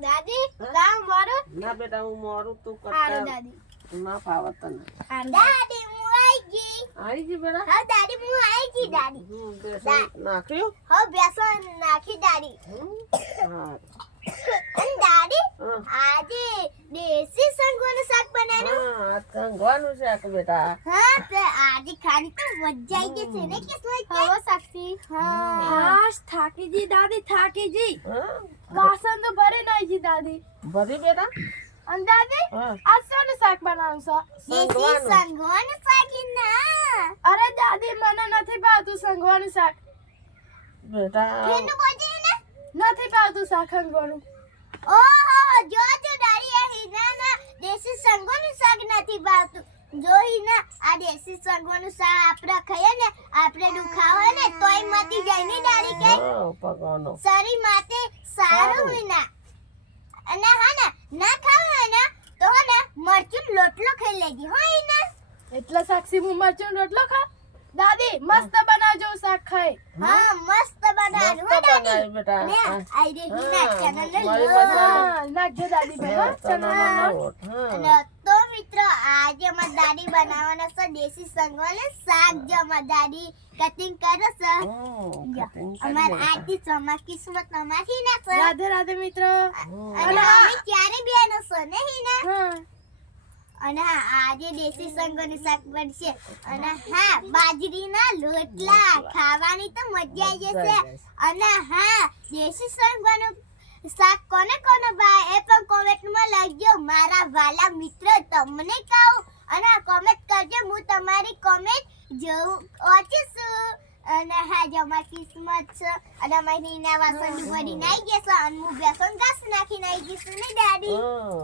દાદી લાવ મારો ના બેટા હું મોરું તું હાલો કરતા દાદી ના ફાવત તને દાદી હું આવી ગઈ આવી ગઈ બેટા હા દાદી હું આવી ગઈ દાદી બેસન નાખ્યું હા બેસન નાખી દાદી હા અને દાદી હા. આજે દેશી સંગોનું શાક બનાવ્યું હા આ કંગવાનું છે આ બેટા હા તો આજે ખાલી તો મજા આવી ગઈ છે ને કે શું હવે સાક્ષી હા થાકી જી દાદી થાકી જી હા વાસણ તો ભરી નાખી જી દાદી બધી બેટા અને દાદી હા આ શાનું શાક બનાવું છો દેશી સંગોનું શાક ના અરે દાદી મને નથી ભાવતું સંગવાનું શાક બેટા કેનું બોજી ને નથી ભાવતું શાક સંગવાનું ઓહો જો જો દાદી આ હિનાના દેશી સંગોનું શાક નથી ભાવતું જો હિના આ દેશી સંગોનું શાક આપણે ખાઈએ ને આપણે દુખાવો ને તોય મટી જાય ને દાદી કે હા પકવાનો શરીર માટે સારું હિના અને હા ને ના ખાવ ને તો હે ને મરચું લોટલો ખાઈ લેજી હો હિના એટલે સાક્ષી હું મરચું રોટલો ખા દાદી મસ્ત બનાવજો શાક ખાઈ હા મસ્ત બનાવ્યું હો મસ્ત દાદી બનાવ્યું બેટા ને હા. આઈ રે હિના ચેનલ ને મારી લો મસાલો. હા નાખજો દાદી ભાઈ હો ચણાનો લોટ. હા અને તો મિત્રો આજે અમાર દાદી બનાવવાના છે દેશી સંગોને શાક જે અમાર દાદી કટિંગ કરે છે cutting કરી અમાર દે. આરતી સમા કિસ્મત અમારી ના છે રાધે રાધે મિત્રો અને અમે ચારે બેનો છે ને હિના હા અને હા આજે દેશી સંગોનું શાક બનશે અને હા બાજરીના લોટલા ખાવાની તો મજા આવી જશે અને હા દેશી સંગોનું શાક કોને કોને ભાઈ એ પણ કોમેન્ટમાં લખજો મારા વાલા મિત્ર તમને કહું અને કોમેન્ટ કરજો હું તમારી કોમેન્ટ જોઉં વાંચીશું અને હા જો અમારી કિસ્મત છે અને અમારી નીના વાસણ બધી નાઈ ગઈ છે અને હું બેસન ઘાસ નાખી નાઈ ગઈ છું ને દાદી હા